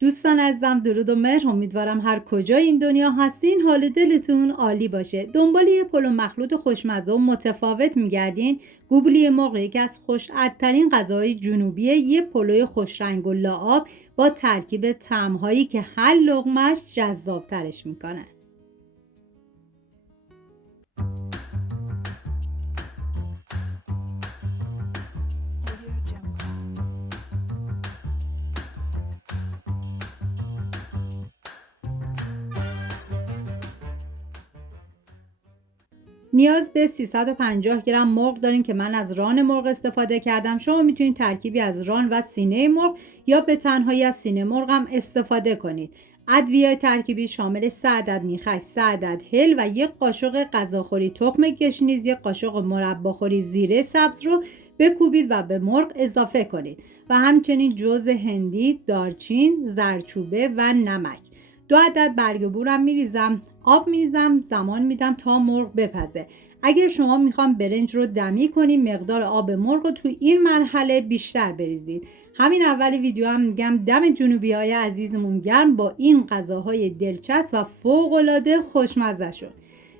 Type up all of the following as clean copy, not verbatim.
دوستان عزیزم، درود و مهر. امیدوارم هر کجای این دنیا هستین حال دلتون عالی باشه. دنبال یه پلو مخلوط خوشمزه و متفاوت میگردین؟ گوبلی مرغ یکی از خوش‌عطرترین غذاهای جنوبیه. یه پلوی خوش رنگ و لعاب با ترکیب طعم‌هایی که هر لقمه‌اش جذاب‌ترش میکنه. نیاز به 350 گرم مرغ دارین که من از ران مرغ استفاده کردم. شما میتونید ترکیبی از ران و سینه مرغ یا به تنهایی از سینه مرغ هم استفاده کنید. ادویه ترکیبی شامل 3 عدد میخک، 3 عدد هل و یک قاشق غذاخوری تخم گشنیز، یک قاشق مرباخوری زیره سبز رو بکوبید و به مرغ اضافه کنید و همچنین جوز هندی، دارچین، زردچوبه و نمک. 2 عدد برگ بورم میریزم، آب میریزم، زمان میدم تا مرغ بپزه. اگر شما میخوام برنج رو دمی کنیم مقدار آب مرغ رو تو این مرحله بیشتر بریزید. همین اول ویدیو هم میگم دم جنوبی های عزیزمون گرم با این غذاهای دلچسب و فوق العاده خوشمزه شد.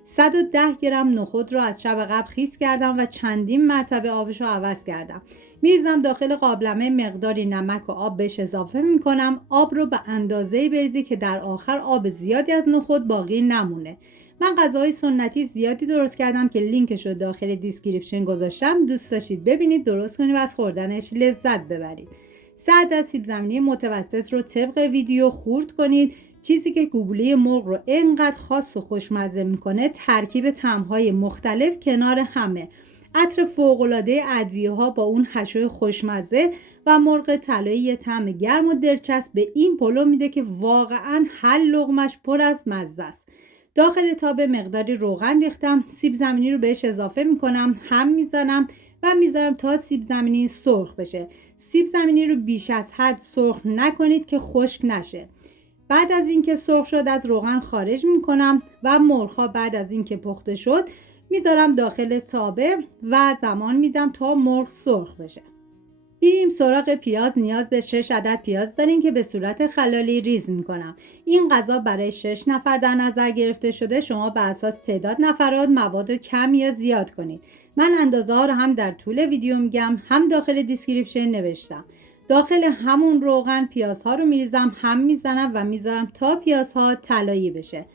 110 گرم نخود رو از شب قبل خیس کردم و چندین مرتبه آبش رو عوض کردم. میریزم داخل قابلمه، مقداری نمک و آب بهش اضافه میکنم. آب رو به اندازه‌ای بریزی که در آخر آب زیادی از نخود باقی نمونه. من غذاهای سنتی زیادی درست کردم که لینکش رو داخل دیسکریپشن گذاشتم. دوست داشتید ببینید، درست کنید و از خوردنش لذت ببرید. 3 عدد سیب زمینی متوسط رو طبق ویدیو خورد کنید. چیزی که گوگلی مرغ رو اینقدر خاص و خوشمزه میکنه ترکیب طعم‌های مختلف کنار همه. عطر فوق‌العاده ادویه‌ها با اون حشوه خوشمزه و مرغ طلایی یه طعم گرم و دلچسب به این پلو میده که واقعاً هر لقمش پر از مزه است. داخل تاب مقداری روغن ریختم، سیب زمینی رو بهش اضافه میکنم، هم میزنم و میذارم تا سیب زمینی سرخ بشه. سیب زمینی رو بیش از حد سرخ نکنید که خشک نشه. بعد از اینکه سرخ شد از روغن خارج میکنم و مرغ‌ها بعد از اینکه پخته شد میذارم داخل تابه و زمان میدم تا مرغ سرخ بشه. بریم سراغ پیاز. نیاز به 6 عدد پیاز داریم که به صورت خلالی ریز میکنم. این غذا برای 6 نفر در نظر گرفته شده. شما بر اساس تعداد نفرات مواد کم یا زیاد کنید. من اندازه ها رو هم در طول ویدیو میگم، هم داخل دیسکریپشن نوشتم. داخل همون روغن پیازها رو میریزم، هم میزنم و میذارم تا پیازها طلایی بشه.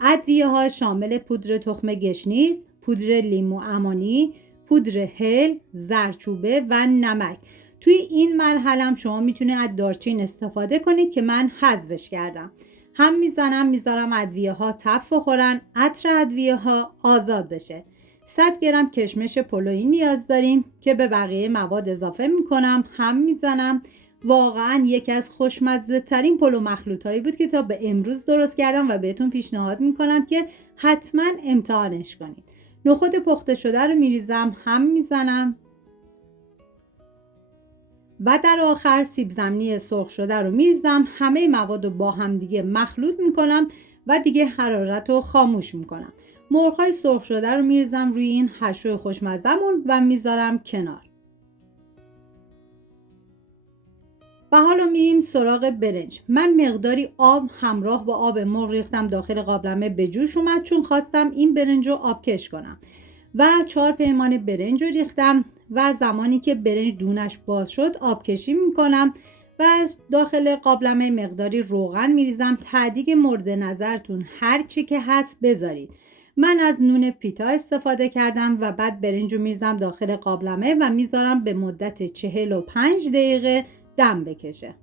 ادویه ها شامل پودر تخم گشنیز، پودر لیمو عمانی، پودر هل، زردچوبه و نمک. توی این مرحله هم شما میتونید از دارچین استفاده کنید که من حذفش کردم. هم میزنم، میذارم ادویه ها تف بخورن، عطر ادویه ها آزاد بشه. 100 گرم کشمش پلویی نیاز داریم که به بقیه مواد اضافه میکنم، هم میزنم. واقعا یکی از خوشمزه ترین پلو مخلوط هایی بود که تا به امروز درست کردم و بهتون پیشنهاد میکنم که حتما امتحانش کنید. نخود پخته شده رو میریزم، هم میزنم و در آخر سیب زمینی سرخ شده رو میریزم. همه مواد رو با هم دیگه مخلوط میکنم و دیگه حرارت رو خاموش میکنم. مرغ‌های سرخ شده رو میریزم روی این حشو خوشمزه‌مون و میذارم کنار. و حالا میریم سراغ برنج. من مقداری آب همراه با آب مرغ ریختم داخل قابلمه، به جوش اومد چون خواستم این برنج رو آبکش کنم و 4 پیمانه برنج رو ریختم و زمانی که برنج دونش باز شد آبکشی میکنم و داخل قابلمه مقداری روغن میریزم. تعدیق مورد نظرتون هر چی که هست بذارید. من از نون پیتا استفاده کردم و بعد برنج رو میریزم داخل قابلمه و میذارم به مدت 45 دقیقه دم بکشه.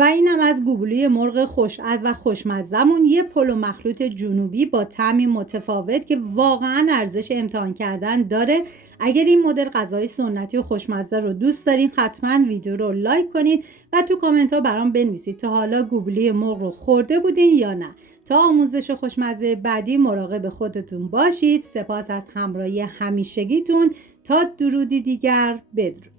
و اینم از گوگلی مرغ خوش‌عطر و خوشمزه‌مون، یه پلو مخلوط جنوبی با طعمی متفاوت که واقعا ارزش امتحان کردن داره. اگر این مدل غذای سنتی و خوشمزه رو دوست دارین حتما ویدیو رو لایک کنید و تو کامنت ها برام بنویسید تا حالا گوگلی مرغ رو خورده بودین یا نه. تا آموزش خوشمزه بعدی مراقب خودتون باشید. سپاس از همراهی همیشگیتون. تا درودی دیگر، بدرود.